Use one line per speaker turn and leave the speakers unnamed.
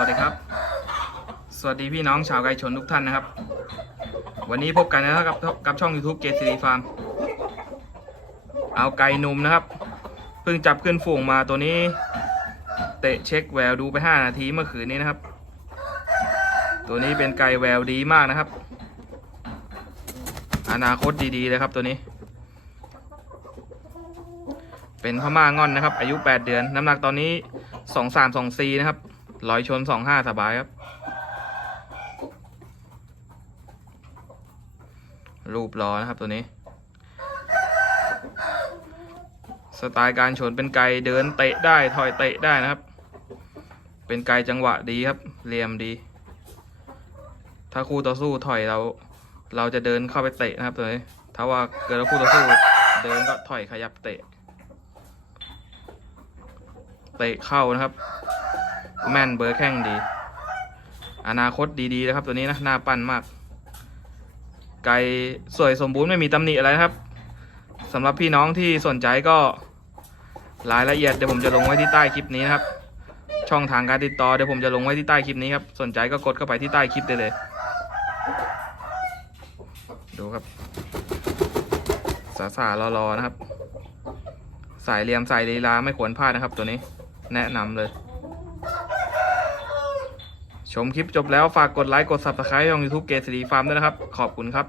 วัสดีครับ สวัสดีพี่น้องชาวไก่ชนทุกท่านนะครับ วันนี้พบกันนะครับกับกบช่อง YouTube เก t ซีฟาร์มเอาไก่นุ่มนะครับ เพิ่งจับขึ้นฝูงมาตัวนี้ เตะเช็คแววดูไป 5 นาทีเมื่อคืนนี้นะครับ ตัวนี้เป็นไก่แววดีมากนะครับ อนาคตดีๆเลยครับตัวนี้ เป็นพม่าง่อนนะครับ อายุ 8 เดือน น้ำหนักตอนนี้ 2 3 2 4 นะครับ ร้อยชน2 5สบายครับ รูปรอนะครับตัวนี้ สไตล์การชนเป็นไกเดินเตะได้ถอยเตะได้นะครับ เป็นไกจังหวะดีครับเหลี่ยมดี ถ้าคู่ต่อสู้ถอยเรา เราจะเดินเข้าไปเตะนะครับตัวนี้ ถ้าว่าเกิดคู่ต่อสู้เดินก็ถอยขยับเตะ เตะเข้านะครับ แม่นเบอร์แข้งดี อนาคตดีๆนะครับ ตัวนี้นะหน้าปั้นมาก ไก่สวยสมบูรณ์ไม่มีตำหนิอะไรนะครับสำหรับพี่น้องที่สนใจก็รายละเอียดเดี๋ยวผมจะลงไว้ที่ใต้คลิปนี้นะครับ ช่องทางการติดต่อเดี๋ยวผมจะลงไว้ที่ใต้คลิปนี้ครับ สนใจก็กดเข้าไปที่ใต้คลิปได้เลย ดูครับ สาสารอๆนะครับ สายเหลี่ยมสายลีลาไม่ควรพลาดนะครับตัวนี้ แนะนำเลย ชมคลิปจบแล้วฝากกดไลค์กด subscribe ช่อง YouTube เกษรีฟาร์มด้วยนะครับ ขอบคุณครับ